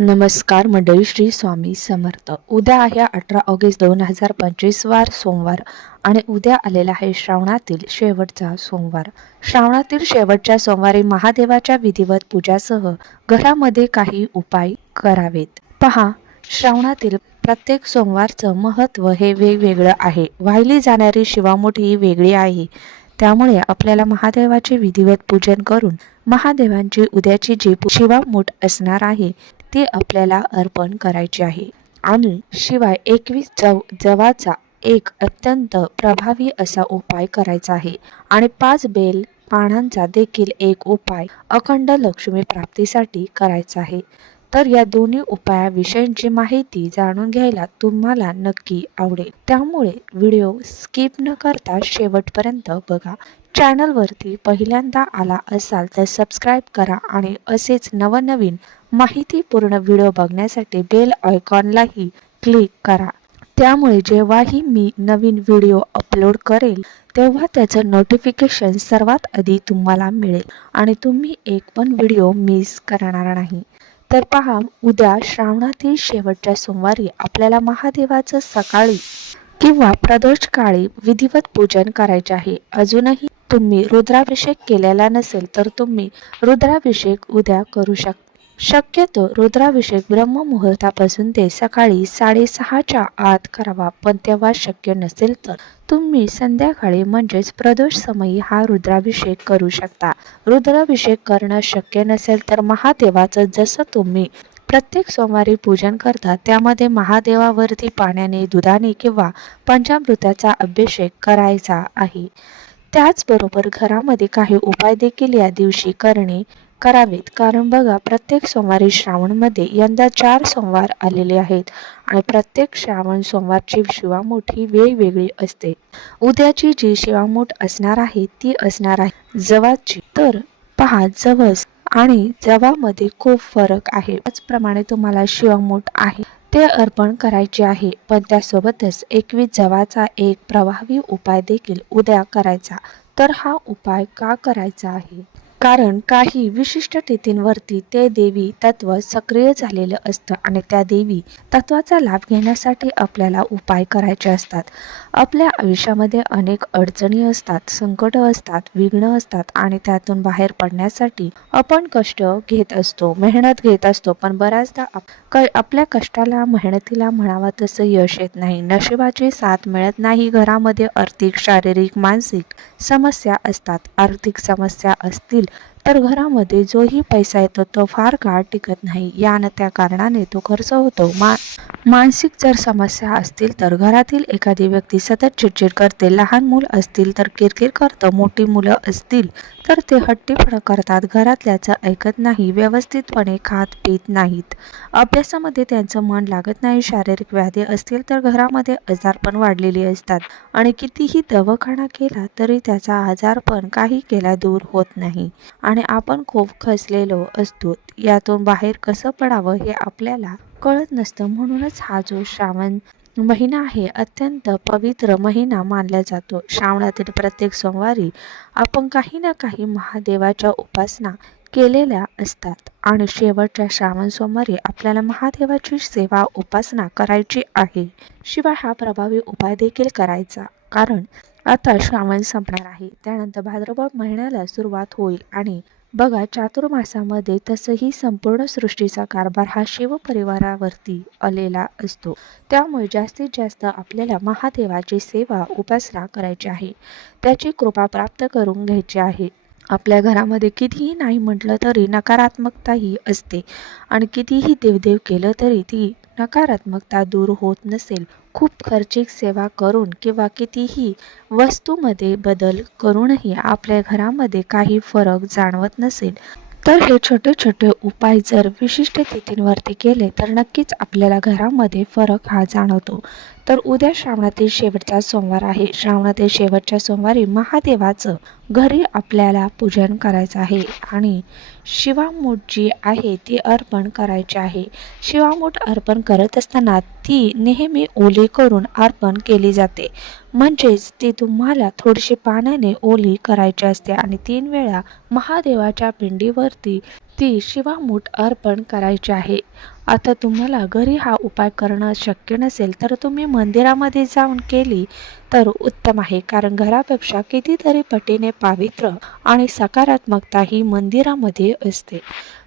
नमस्कार मंडळी. श्री स्वामी समर्थ. उद्या आहे अठरा ऑगस्ट दोन हजार पंचवीस वार सोमवार आणि उद्या आलेला आहे श्रावणातील शेवटचा सोमवार. श्रावणातील शेवटच्या सोमवारी महादेवाच्या विधिवत पूजासह घरामध्ये काही उपाय करावेत. पहा श्रावणातील प्रत्येक सोमवारचं महत्त्व हे वेगवेगळं आहे. वाहिली जाणारी शिवामूठ ही वेगळी आहे. त्यामुळे आपल्याला महादेवाचे विधिवत पूजन करून महादेवांची उद्याची जी शिवामूठ असणार आहे ती आपल्याला अर्पण करायची आहे. आणि शिवाय एकवीस जव जवाचा एक अत्यंत प्रभावी असा उपाय करायचा आहे. आणि पाच बेल पानांचा देखील एक उपाय अखंड लक्ष्मी प्राप्तीसाठी करायचा आहे. तर या दोन्ही उपायाविषयीची माहिती जाणून घ्यायला तुम्हाला नक्की आवडेल. त्यामुळे व्हिडिओ स्किप न करता शेवटपर्यंत बघा. चॅनलवरती पहिल्यांदा आला असाल तर सबस्क्राईब करा आणि असेच नवनवीन माहितीपूर्ण व्हिडिओ बघण्यासाठी बेल आयकॉनलाही क्लिक करा. त्यामुळे जेव्हाही मी नवीन व्हिडिओ अपलोड करेल तेव्हा त्याचं नोटिफिकेशन सर्वात आधी तुम्हाला मिळेल आणि तुम्ही एक पण व्हिडिओ मिस करणार नाही. तर पहा उद्या श्रावणातील शेवटच्या सोमवारी आपल्याला महादेवाचं सकाळी किंवा प्रदोष काळी विधिवत पूजन करायचे आहे. अजूनही तुम्ही रुद्राभिषेक केलेला नसेल तर तुम्ही रुद्राभिषेक उद्या करू शकता. शक्यतो रुद्राभिषेक ब्रह्ममुहूर्तापासून ते सकाळी साडेसहाच्या आत करावा पण तेव्हा शक्य नसेल तर. तुम्ही संध्याकाळी म्हणजेच प्रदोष समयी हा रुद्राभिषेक करू शकता. रुद्राभिषेक करणं शक्य नसेल तर महादेवाचं जसं तुम्ही प्रत्येक सोमवारी पूजन करता त्यामध्ये महादेवावरती पाण्याने दुधाने किंवा पंचामृताचा अभिषेक करायचा आहे. त्याचबरोबर घरामध्ये काही उपाय देखील या दिवशी करणे करावेत. कारण बघा प्रत्येक सोमवारी श्रावणमध्ये यंदा चार सोमवार आलेले आहेत आणि प्रत्येक श्रावण सोमवारची शिवामूठ ही वेगवेगळी असते. उद्याची जी शिवामूठ असणार आहे ती असणार आहे जवाची. तर पहा जवस आणि जवामध्ये खूप फरक आहे. त्याचप्रमाणे तुम्हाला शिवामूठ आहे ते अर्पण करायचे आहे पण त्यासोबतच एकवीस जवाचा एक प्रभावी उपाय देखील उद्या करायचा. तर हा उपाय का करायचा आहे? कारण काही विशिष्ट तिथींवरती ते देवी तत्व सक्रिय झालेलं असतं आणि त्या देवी तत्वाचा लाभ घेण्यासाठी आपल्याला उपाय करायचे असतात. आपल्या आयुष्यामध्ये अनेक अडचणी असतात संकट असतात विघ्न असतात आणि त्यातून बाहेर पडण्यासाठी आपण कष्ट घेत असतो मेहनत घेत असतो. पण बऱ्याचदा आप- क आपल्या कष्टाला मेहनतीला म्हणावा तसं यश येत नाही. नशिबाची साथ मिळत नाही. घरामध्ये आर्थिक शारीरिक मानसिक समस्या असतात. आर्थिक समस्या असतील तर घरामध्ये जोही पैसा येतो तो फार काळ टिकत नाही. यानं त्या कारणाने तो खर्च होतो. मा मानसिक जर समस्या असतील तर घरातील एखादी व्यक्ती सतत चिडचिड करते. लहान मूल असतील तर किरकिर करतं. मोठी मुलं असतील तर ते हट्टीपणा करतात. घरातल्याचं ऐकत नाही. व्यवस्थितपणे खात पित नाहीत. अभ्यासामध्ये त्यांचं मन लागत नाही. शारीरिक व्याधी असतील तर घरामध्ये आजारपण वाढलेली असतात. आणि कितीही दवाखाना केला तरी त्याचा आजारपण काही केला दूर होत नाही. आणि आपण खूप खचलेलो असतो यातून बाहेर कसं पडावं हे आपल्याला कळत नसतं. म्हणूनच हा जो श्रावण महिना आहे अत्यंत पवित्र महिना मानला जातो. श्रावणातील प्रत्येक सोमवारी आपण काही ना काही महादेवाच्या उपासना केलेल्या असतात आणि शेवटच्या श्रावण सोमवारी आपल्याला महादेवाची सेवा उपासना करायची आहे. शिवाय हा प्रभावी उपाय देखील करायचा. कारण आता श्रावण संपणार आहे. त्यानंतर भाद्रपद महिन्याला सुरुवात होईल आणि बघा चातुर्मासामध्ये तसंही संपूर्ण सृष्टीचा कारभार हा शिवपरिवारावरती आलेला असतो. त्यामुळे जास्तीत जास्त आपल्याला महादेवाची सेवा उपासना करायची आहे. त्याची कृपा प्राप्त करून घ्यायची आहे. आपल्या घरामध्ये कितीही नाही म्हटलं तरी नकारात्मकताही असते. आणि कितीही देवदेव केलं तरी ती नकारात्मकता दूर होत नसेल. खूप खर्चिक सेवा करून किंवा कितीही वस्तूमध्ये बदल करूनही आपल्या घरामध्ये काही फरक जाणवत नसेल तर हे छोटे छोटे उपाय जर विशिष्ट तिथींवरती केले तर नक्कीच आपल्याला घरामध्ये फरक हा जाणवतो. तर उद्या श्रावणातील शेवटचा सोमवार आहे. श्रावणातील शेवटच्या सोमवारी महादेवाचं घरी आपल्याला पूजन करायचं आहे आणि शिवामूठ जी आहे ती अर्पण करायची आहे. शिवामूठ अर्पण करत असताना ती नेहमी ओली करून अर्पण केली जाते. म्हणजेच ती तुम्हाला थोडीशी पाण्याने ओली करायची असते आणि तीन वेळा महादेवाच्या पिंडीवरती ती शिवामूठ अर्पण करायची आहे. आता तुम्हाला घरी हा उपाय करणं शक्य नसेल तर तुम्ही मंदिरामध्ये जाऊन केली तर उत्तम आहे. कारण घरापेक्षा कितीतरी पटीने पावित्र्य आणि सकारात्मकता ही मंदिरामध्ये असते.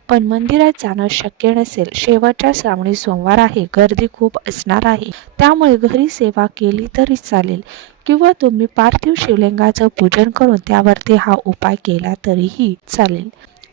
पण मंदिरात जाणं शक्य नसेल. शेवटच्या श्रावणी सोमवार आहे. गर्दी खूप असणार आहे. त्यामुळे घरी सेवा केली तरी चालेल. किंवा तुम्ही पार्थिव शिवलिंगाचं पूजन करून त्यावरती हा उपाय केला तरीही चालेल.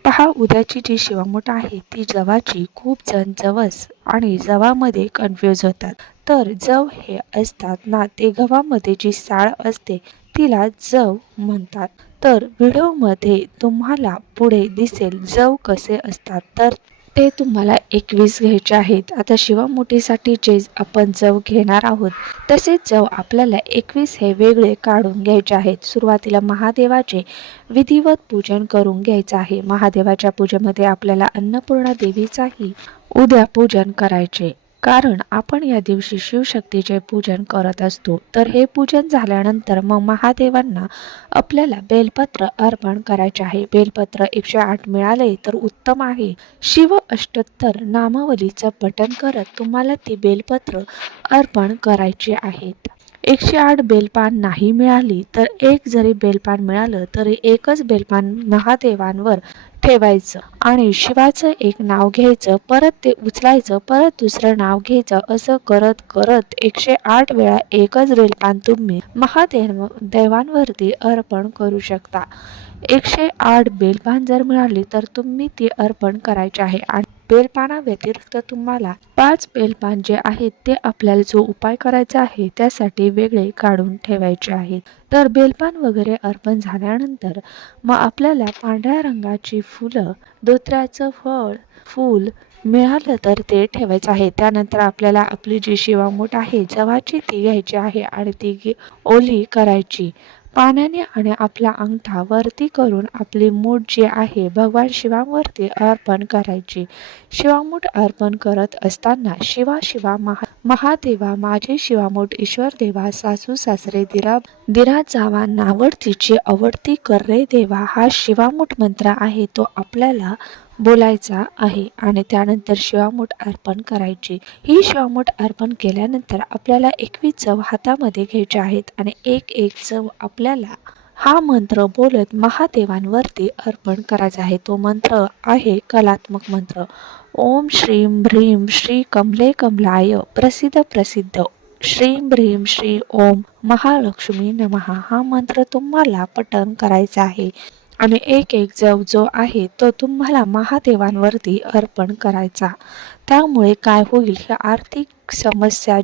पहा उद्याची जी शिवामूठ आहे ती जवाची खूप जण जवस आणि जवामध्ये कन्फ्यूज होतात. तर जव हे असतात ना ते गव्हामध्ये जी साळ असते तिला जव म्हणतात. तर व्हिडिओमध्ये तुम्हाला पुढे दिसेल जव कसे असतात. तर ते तुम्हाला एकवीस घ्यायचे आहेत. आता शिवामुठीसाठी जे आपण जव घेणार आहोत तसेच जव आपल्याला एकवीस हे वेगळे काढून घ्यायचे आहेत. सुरुवातीला महादेवाचे विधिवत पूजन करून घ्यायचं आहे. महादेवाच्या पूजेमध्ये आपल्याला अन्नपूर्णा देवीचाही उद्या पूजन करायचे. कारण आपण या दिवशी शिवशक्तीचे पूजन करत असतो. तर हे पूजन झाल्यानंतर मग महादेवांना आपल्याला बेलपत्र अर्पण करायचे आहे. बेलपत्र एकशे आठ मिळाले तर उत्तम आहे. शिव अष्टोत्तर नामावलीचं पठण करत तुम्हाला ती बेलपत्र अर्पण करायची आहेत. एकशे आठ बेलपान नाही मिळाली तर एक जरी बेलपान मिळालं तरी एकच बेलपान महादेवांवर ठेवायचं. आणि शिवाचं एक नाव घ्यायचं परत ते उचलायचं परत दुसरं नाव घ्यायचं असं करत करत एकशे आठ वेळा एकच बेलपान तुम्ही महादेव देवांवरती अर्पण करू शकता. एकशे आठ बेलपान जर मिळाली तर तुम्ही ती अर्पण करायची आहे. आणि बेलपाना व्यतिरिक्त तुम्हाला पाच बेलपान जे आहेत ते आपल्याला जो उपाय करायचा आहे त्यासाठी वेगळे काढून ठेवायचे आहेत. तर बेलपान वगैरे अर्पण झाल्यानंतर मग आपल्याला पांढऱ्या रंगाची फुलं धोत्र्याचं फळ फूल मिळालं तर ते ठेवायचं आहे. त्यानंतर आपल्याला आपली जी शिवामूठ आहे जवाची ती घ्यायची आहे आणि ती ओली करायची. पाण्याने आणि आपला अंगठा वरती करून आपली मूठ जी आहे भगवान शिवांवरती अर्पण करायची. शिवामूठ अर्पण करत असताना शिवा शिवा महा महादेवा माझे शिवामूठ ईश्वर देवा सासू सासरे दिरा दिरा जावा नावडतीची आवडती कर रे देवा हा शिवामूठ मंत्र आहे तो आपल्याला बोलायचा आहे आणि त्यानंतर शिवामूठ अर्पण करायची. ही शिवामूठ अर्पण केल्यानंतर आपल्याला एकवीस चव हातामध्ये घ्यायचे आहेत आणि एक एक चव आपल्याला हा मंत्र बोलत महादेवांवरती अर्पण करायचा आहे. तो मंत्र आहे कलात्मक मंत्र. ओम श्रीम भ्रीम श्री कमले कमलाय प्रसिद्ध प्रसिद्ध. श्रीम भ्रीम श्री ओम महालक्ष्मी नमहा हा मंत्र तुम्हाला पठण करायचा आहे. आणि एक एक जव जो आहे तो तुम्हाला महादेवांवरती अर्पण करायचा. त्यामुळे काय होईल ह्या आर्थिक समस्या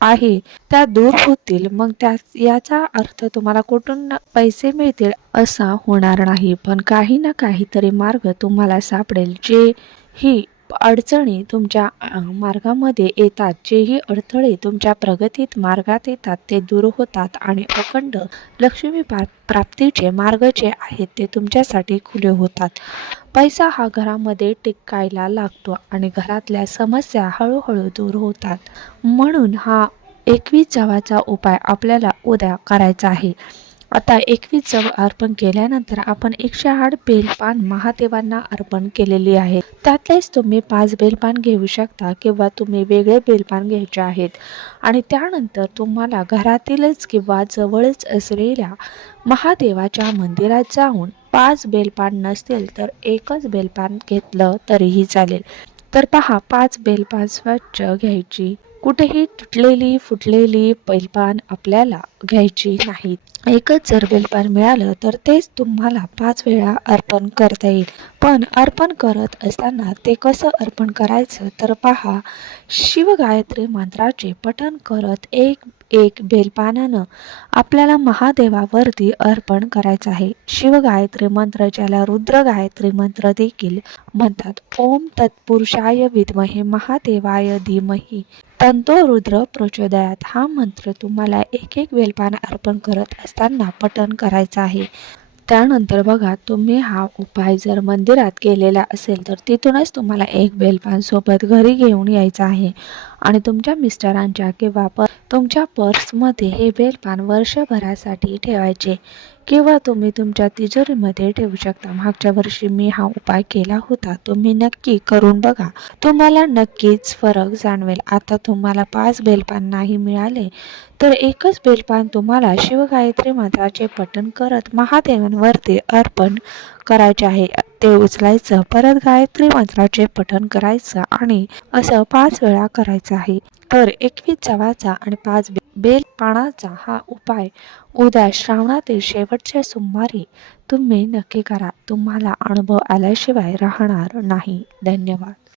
आहे त्या दूर होतील. मग त्या याचा अर्थ तुम्हाला कुठून पैसे मिळतील असा होणार नाही. पण काही ना काहीतरी मार्ग तुम्हाला सापडेल. जे ही अडचणी तुमच्या मार्गामध्ये येतात. जेही अडथळे तुमच्या प्रगतीत मार्गात येतात ते दूर होतात आणि अखंड लक्ष्मी प्रा प्राप्तीचे मार्ग जे आहेत ते तुमच्यासाठी खुले होतात. पैसा हा घरामध्ये टिकायला लागतो आणि घरातल्या समस्या हळूहळू दूर होतात. म्हणून हा एकवीस जवाचा उपाय आपल्याला उद्या करायचा आहे. आता एकवीस जव अर्पण केल्यानंतर आपण एकशे आठ बेलपान महादेवांना अर्पण केलेली आहे. त्यातलेच तुम्ही पाच बेलपान घेऊ शकता किंवा तुम्ही वेगळे बेलपान घ्यायचे आहेत. आणि त्यानंतर तुम्हाला घरातीलच किंवा जवळच असलेल्या महादेवाच्या मंदिरात जाऊन पाच बेलपान नसतील तर एकच बेलपान घेतलं तरीही चालेल. तर पहा पाच बेलपान स्वच्छ घ्यायची कुठेही तुटलेली फुटलेली बैलपान आपल्याला घ्यायची नाहीत एकच जर बेलपान मिळालं तर तेच तुम्हाला पाच वेळा अर्पण करता येईल. पण अर्पण करत असताना ते कसं अर्पण करायचं? तर पहा शिवगायत्री मंत्राचे पठण करत एक एक बेलपानानं आपल्याला महादेवावरती अर्पण करायचं आहे. शिवगायत्री मंत्र ज्याला रुद्र गायत्री मंत्र देखील म्हणतात. ओम तत्पुरुषाय विद्महे महादेवाय धीमही. तंतो रुद्र प्रचोदयात. हा मंत्र तुम्हाला एक एक बेलपान अर्पण करत असताना पठण करायचा आहे. त्यानंतर बघा तुम्ही हा उपाय जर मंदिरात केलेला असेल तर तिथूनच तुम्हाला एक बेलपान सोबत घरी घेऊन यायचं आहे. आणि तुमच्या मिस्टरांच्या किंवा पर तुमच्या पर्समध्ये हे बेलपान वर्षभरासाठी ठेवायचे. किंवा तुम्ही तुमच्या तिजोरीमध्ये ठेवू शकता. मागच्या वर्षी मी हा उपाय केला होता. तुम्ही नक्की करून बघा. तुम्हाला नक्कीच फरक जाणवेल. आता तुम्हाला पाच बेलपान नाही मिळाले तर एकच बेलपान तुम्हाला शिवगायत्री मंत्राचे पठण करत महादेवांवरती अर्पण करायचे आहे. ते उचलायचं परत गायत्री मंत्राचे पठण करायचं आणि असं पाच वेळा करायचं आहे. तर एकवीस जवाचा आणि पाच बेल पानाचा हा उपाय उद्या श्रावणातील शेवटच्या सोमवारी तुम्ही नक्की करा. तुम्हाला अनुभव आल्याशिवाय राहणार नाही. धन्यवाद.